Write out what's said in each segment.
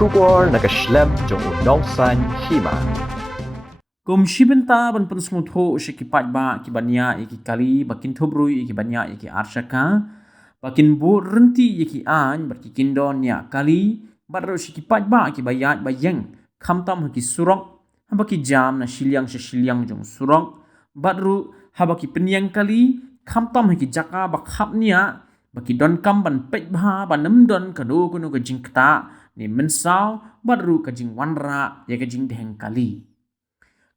Shubor nakaslem jong unongsan Hima. Kum shibenta ban Pynsngewthuh shikipat ba ki banya iki kali bakin thubrui iki banya iki arshaka bakin bu renti iki an berki Kyndon Ñiah kali baru shikipat ba ki bayat bayeng khamtam haki surok habaki jam na shiliang jong surok baru habaki penyang kali khamtam haki jaka bakhap nia baki don kam ban pet ba namdon kadu kunu kajing kta ni mensau baru kajing wanra ya kajing deheng kali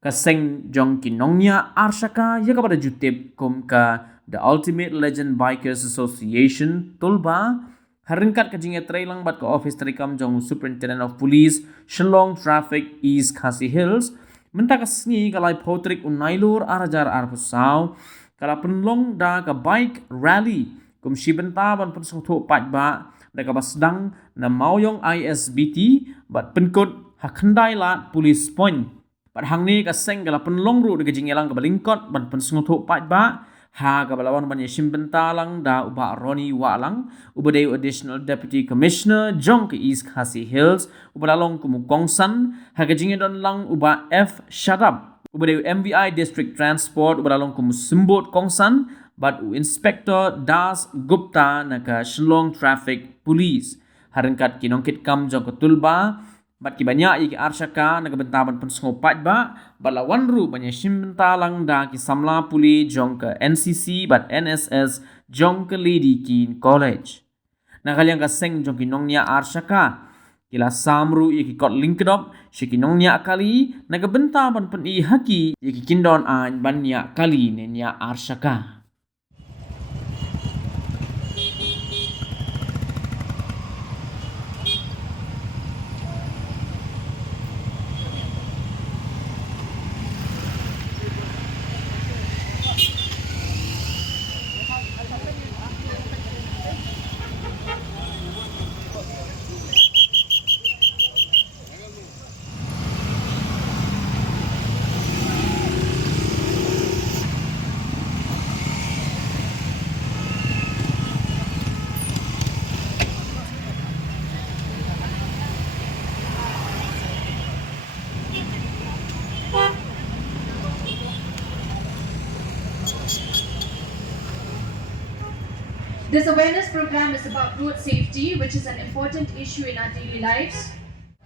kaseng jong kinongnya arshaka ya kepada jutip kum ka The Ultimate Legend Bikers Association Tulba harengkat kajingnya trailang bat ke office terikam jong Superintendent of Police Pynlong Traffic East Khasi Hills mentakasngi kalai potrik unailur arajar arpusau kala Pynlong da ka bike rally kum shibenta ban Pynsngewthuh patba da ka basdang na mauyong ISBT bat penkut hakandai lat police point pat hang ni ka seng kala Pynlong ru de gajingelang ka balingkot ban Pynsngewthuh patba ha ka balawan ban shimbenta lang da uba Roni Walang ubadeu additional deputy commissioner jong ke East Khasi Hills ubalalong kumukongsan ha gajinge don lang uba F Shadab ubadeu MVI district transport ubalalong kumusimbot kongsan bat inspector Das Gupta naka Pynlong traffic police harengkat kinongkit kam jong ke Tulba bat ki banyak iki arshaka nagabentaban Pynsngewthuh patba balawan ru banyak shimbenta lang da ki samla puli jong ke NCC bat NSS jong ke Lady Kin College nakalyang ka seng jong kinongnya arshaka kila samru iki kot linkedop shikinongnya kali nagabentaban pen i haki iki Kyndon an banyak kali nenya arshaka. This awareness program is about road safety, which is an important issue in our daily lives.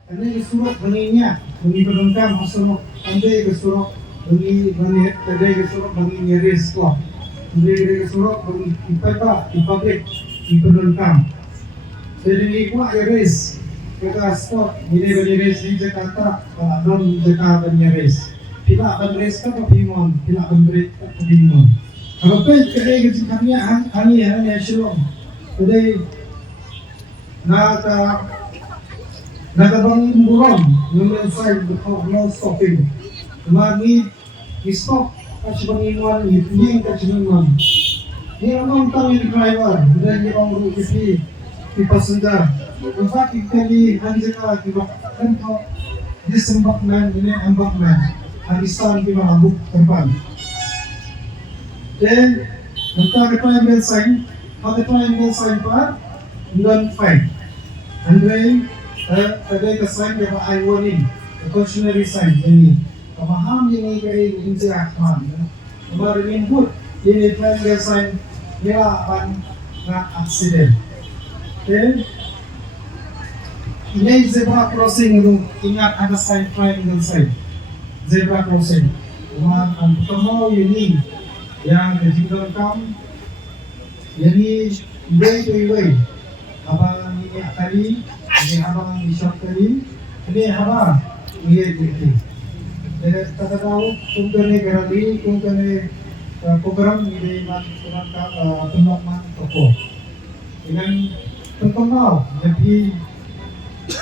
Ini suruk Ñiah, bagi pedongkam suruk ande ke suruk bagi tadi ke suruk bagi nyaris kok. Bagi suruk bagi ipa di public di pedongkam. Jadi ni kuat nyaris kita spot ini bagi nyaris di Jakarta, non Jakarta nyaris. Tidak nyaris ke Pynlong, tidak nyaris ke Pynlong. Kalau pun kerja kami hanya Pynlong. Jadi nakabang burong yung side no stopping. Mani stop kasi banginuan yung kachinuan. Ni among tao yung driver, then yung rupi di passenger. In fact, ikali hanjaka di ba kanto disembarkment ini embarkment. Hadisan di mga buk terbang. Then nagtaka triangle sign, pag triangle sign pa, don't fight. And then ada ka sign yang I warning, a cautionary sign ini. Pemaham ini kaya hindi akman. Kemarin input ini triangle sign nila akan na accident. Then ini zebra crossing itu ingat ada sign triangle sign. Zebra crossing. Ang pertama ini yang dijengkelkan ini way to way. Abang ini tadi ini abang di shop tadi ini abang ini jadi kata tahu kumpulnya kerali kumpulnya program ini macam pembangunan toko dengan terkenal jadi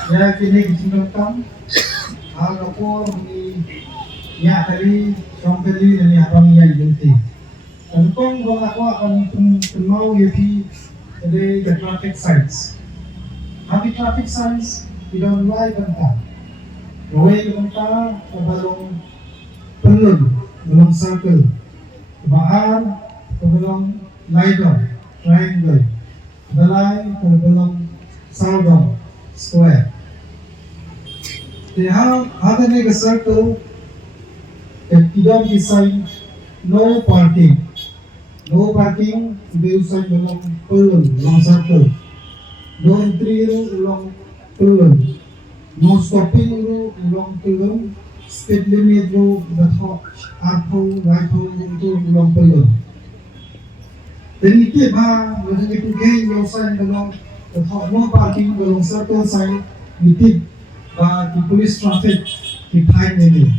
ya kini dijengkelkan hal toko ini ya tadi shop tadi ini abang yang jadi Tentang kalau aku akan kenal jadi the traffic signs. Happy traffic signs tidak mulai bentar. Mulai bentar kebalong penuh, belum circle, kebaan, kebalong lidar, triangle, belai, kebalong sardong, square. They have make a circle that Kyndon design no parking. No parking, they sign along Pynlong, long circle. No entry along Pynlong. No stopping along Pynlong. Speed limit the top, right along Pynlong. Then you keep when you gain your sign along the top, no parking along circle sign, you keep the police traffic behind you.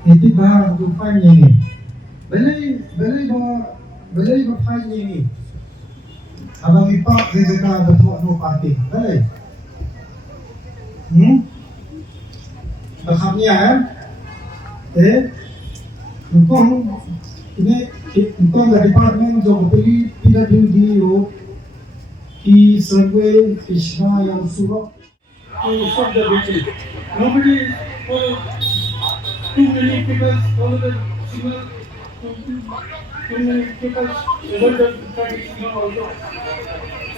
Itu bah rupanya ni. Balai ba fine ni. Abang ipak dia kata betul no parking. Balai. Bakhamnya Engkau dari department jom beli PWD di survey Krishna yang suruh to stop the beaches. Nobody too many people follow the signal. Too many people avoid the traffic signal also.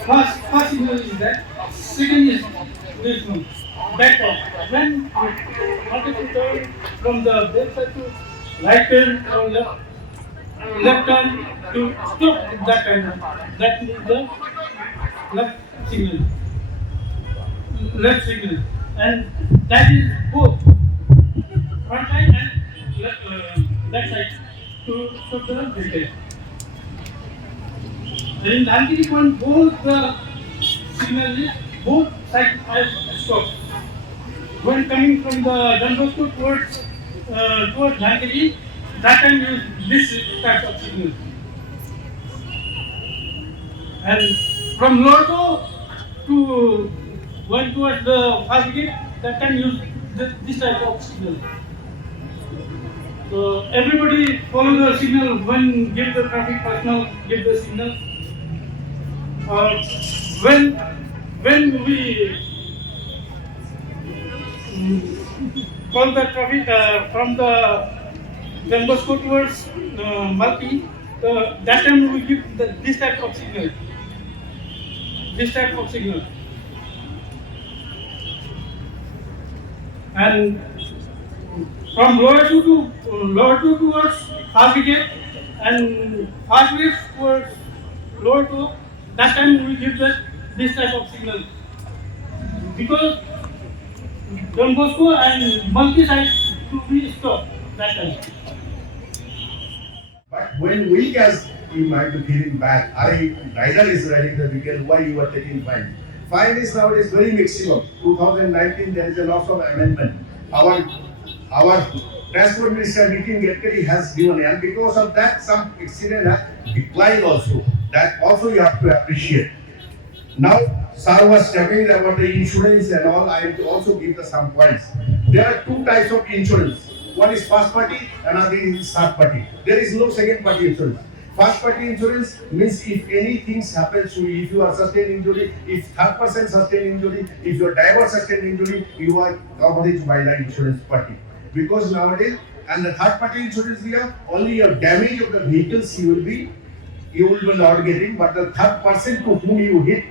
First signal is that. Second is this one. Back off. When you wanted to turn from the left side to right turn or left turn to stop that time. That is the left signal. Left signal. And that is both front side and left side to stop the vehicle. In Dhankiri point, both the signal is both sides are stopped. When coming from the Don Bosco towards Dhankiri, that time use this type of signal. And from Lorto to going towards the fire brigade, that time use this type of signal. So everybody follow the signal when give the traffic personnel give the signal. When we call the traffic from the Don Bosco towards Malpi, that time we give this type of signal. This type of signal. And from lower two towards fire brigade and fire brigade towards lower two, that time we give this type of signal. Because Don Bosco and Malpi side to be stopped that time. But when we as we might be feeling bad, rider is riding the vehicle, why you are taking fine? Fine is nowadays very maximum. 2019 there is a lot of amendment. Our Transport Minister Nitin Gadkari has given, and because of that some accident has declined also. That also you have to appreciate. Now, Sir was talking about the insurance and all. I have to also give some points. There are two types of insurance. One is first party, another is third party. There is no second party insurance. First party insurance means if anything happens to you, if you are sustained injury, if third person sustained injury, if your driver sustained injury, you are covered by the insurance party. Because nowadays, and the third party insurance here, only your damage of the vehicles you will be not getting, but the third person to whom you hit,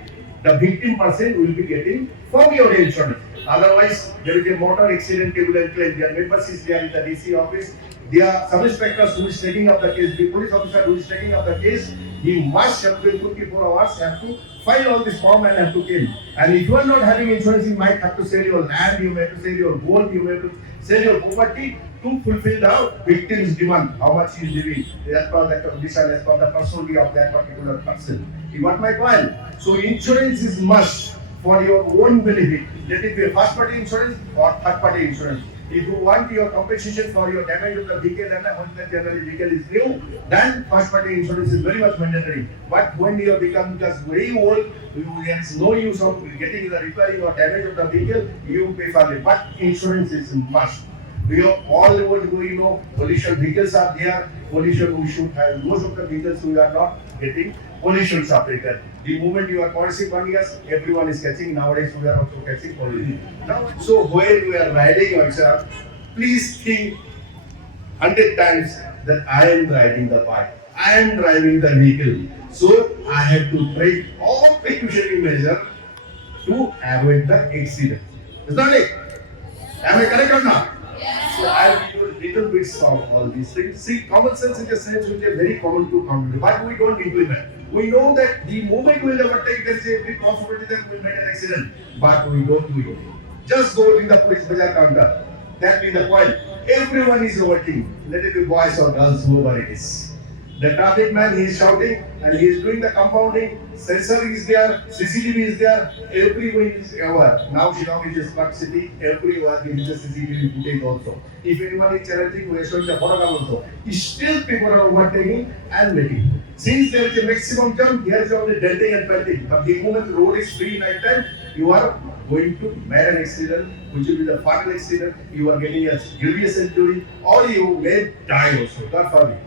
the victim person will be getting from your insurance. Otherwise, there is a motor accident table and claim. Their members is there in the DC office. Their sub-inspectors who is taking up the case, the police officer who is taking up the case, he must have to 24 hours, have to file all this form and have to claim. And if you are not having insurance, you might have to sell your land, you may have to sell your gold, you may have to sell your property to fulfill the victim's demand, how much he is living, as per the condition, as per the personality of that particular person. You got my point? So insurance is must for your own benefit. Let it be a first party insurance or third party insurance. If you want your compensation for your damage of the vehicle and when the general vehicle is new, then first party insurance is very much mandatory. But when you become just very old, there is no use of getting the repairing or damage of the vehicle, you pay for it. But insurance is must. We are all over, pollution vehicles are there, pollution we should have, most of the vehicles we are not getting pollution separated. The moment you are crossing 1 year, everyone is catching, nowadays we are also catching pollution. Now, so when we are riding yourself, please think 100 times that I am riding the bike, I am driving the vehicle. So I have to take all precautionary measures to avoid the accident. Is that it? Am I correct or not? So I'll give you little bits of all these things. See, common sense is a sense which is very common to community, but we don't implement. We know that the moment we will overtake, there is a big possibility that we will make an accident, but we don't do it. Just go to the police bazaar counter. That be the point. Everyone is working. Let it be boys or girls, whoever it is. The traffic man, he is shouting and he is doing the compounding. Sensor is there, CCTV is there, everyone is aware. Now Shillong is a smart city, everywhere there is a CCTV footage also. If anyone is challenging, we are showing the photograph also. Still people are overtaking and making. Since there is a maximum jump, here is only denting and pelting. But the moment the road is free night time, you are going to make an accident, which will be the fatal accident. You are getting a grievous injury, or you may die also. God forbid.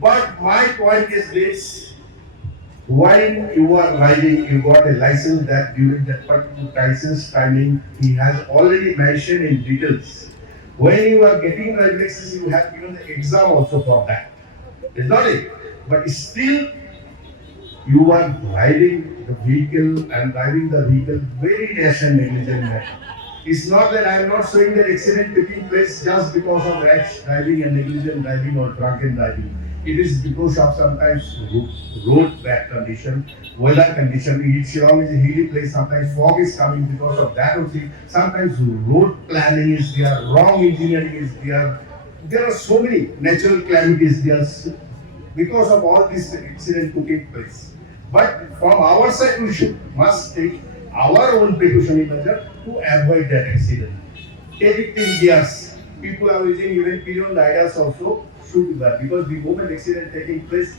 But my point is this: when you are riding, you got a license that during that particular license timing, he has already mentioned in details. When you are getting the license, you have given the exam also for that. Is not it? But still, you are riding the vehicle and driving the vehicle very rash and negligent manner. It's not that I am not showing that accident taking place just because of rash driving and negligent driving or drunken driving. It is because of sometimes road bad condition, weather condition. Shillong is a hilly place. Sometimes fog is coming because of that only. Sometimes road planning is there, wrong engineering is there. There are so many natural calamities there because of all this accident taking place. But from our side, we must take our own precautionary measure to avoid that accident. Everything, yes, people are using even Pynlong riders also should do that, because the moment accident taking place,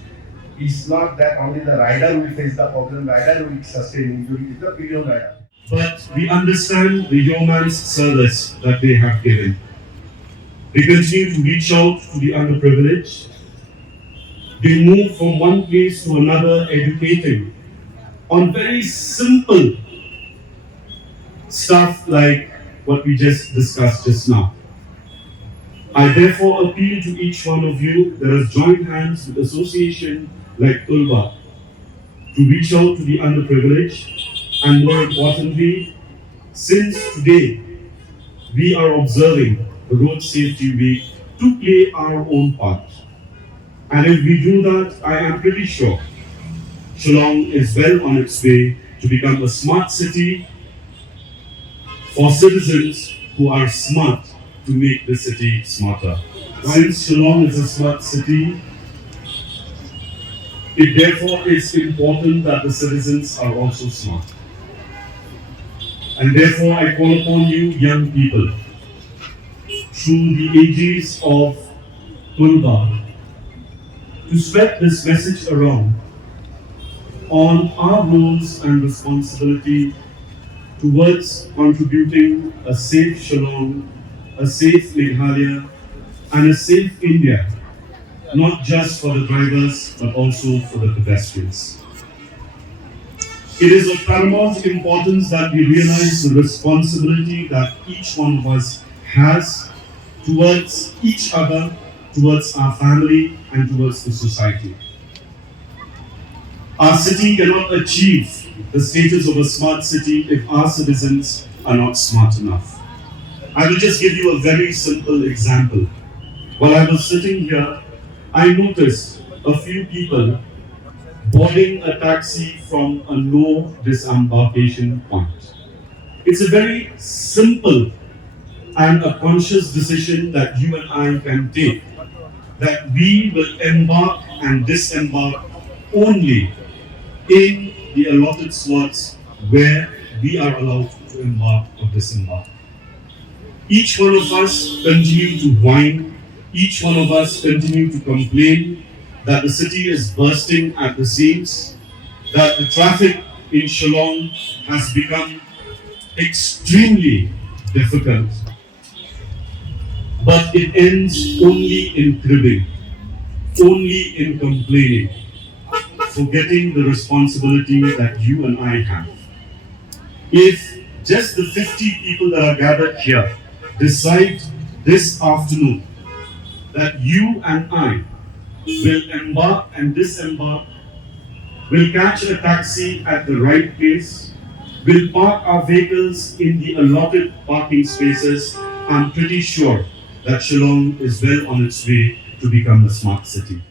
it's not that only the rider will face the problem, rider will sustain injury, it's the Pynlong rider. But we understand the yeoman's service that they have given. They continue to reach out to the underprivileged. They move from one place to another educating on very simple stuff like what we just discussed just now. I therefore appeal to each one of you that has joined hands with association like Tulba to reach out to the underprivileged, and more importantly, since today we are observing the Road Safety Week, to play our own part. And if we do that, I am pretty sure Shillong is well on its way to become a smart city for citizens who are smart to make the city smarter. Since Shillong is a smart city, it therefore is important that the citizens are also smart. And therefore I call upon you young people, through the ages of Tulba, to spread this message around on our roles and responsibility towards contributing a safe Shillong, a safe Meghalaya, and a safe India, not just for the drivers but also for the pedestrians. It is of paramount importance that we realize the responsibility that each one of us has towards each other, towards our family, and towards the society. Our city cannot achieve the status of a smart city if our citizens are not smart enough. I will just give you a very simple example. While I was sitting here, I noticed a few people boarding a taxi from a no disembarkation point. It's a very simple and a conscious decision that you and I can take, that we will embark and disembark only in the allotted slots where we are allowed to embark or disembark. Each one of us continue to whine, each one of us continue to complain that the city is bursting at the seams, that the traffic in Shillong has become extremely difficult. But it ends only in cribbing, only in complaining, forgetting the responsibility that you and I have. If just the 50 people that are gathered here decide this afternoon that you and I will embark and disembark, will catch a taxi at the right place, we'll park our vehicles in the allotted parking spaces, I'm pretty sure that Shillong is well on its way to become a smart city.